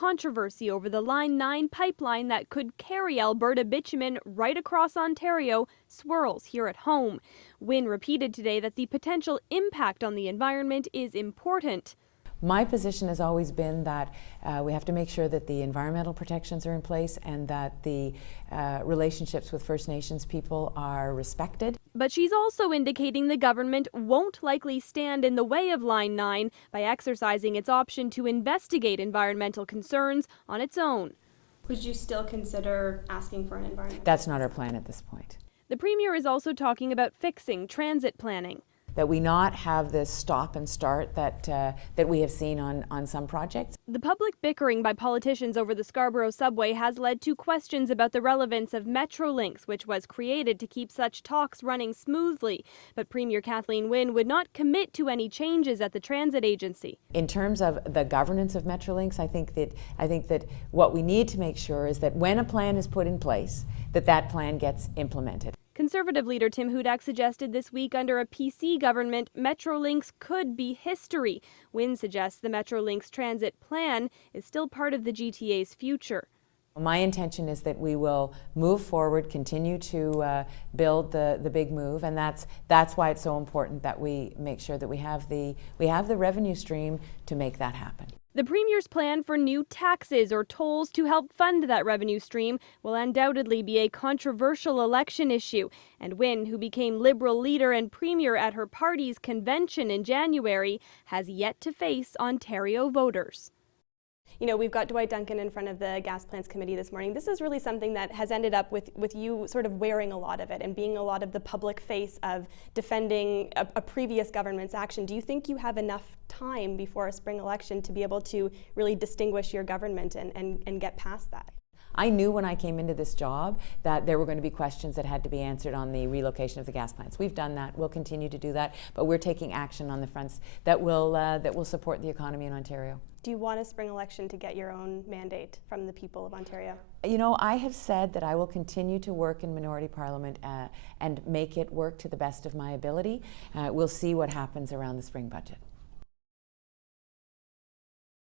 controversy over the Line 9 pipeline that could carry Alberta bitumen right across Ontario swirls here at home. Wynne repeated today that the potential impact on the environment is important. My position has always been that we have to make sure that the environmental protections are in place and that the relationships with First Nations people are respected. But she's also indicating the government won't likely stand in the way of Line 9 by exercising its option to investigate environmental concerns on its own. Would you still consider asking for an environmental? That's not our plan at this point. The Premier is also talking about fixing transit planning. That we not have this stop and start that we have seen on some projects. The public bickering by politicians over the Scarborough subway has led to questions about the relevance of Metrolinx, which was created to keep such talks running smoothly. But Premier Kathleen Wynne would not commit to any changes at the transit agency. In terms of the governance of Metrolinx, I think that what we need to make sure is that when a plan is put in place, that plan gets implemented. Conservative leader Tim Hudak suggested this week under a PC government, Metrolinx could be history. Wynne suggests the Metrolinx transit plan is still part of the GTA's future. My intention is that we will move forward, continue to build the big move, and that's why it's so important that we make sure that we have the revenue stream to make that happen. The Premier's plan for new taxes or tolls to help fund that revenue stream will undoubtedly be a controversial election issue. And Wynne, who became Liberal leader and Premier at her party's convention in January, has yet to face Ontario voters. You know, we've got Dwight Duncan in front of the Gas Plants Committee this morning. This is really something that has ended up with you sort of wearing a lot of it and being a lot of the public face of defending a previous government's action. Do you think you have enough time before a spring election to be able to really distinguish your government and get past that? I knew when I came into this job that there were going to be questions that had to be answered on the relocation of the gas plants. We've done that. We'll continue to do that, but we're taking action on the fronts that will support the economy in Ontario. Do you want a spring election to get your own mandate from the people of Ontario? You know, I have said that I will continue to work in Minority Parliament and make it work to the best of my ability. We'll see what happens around the spring budget.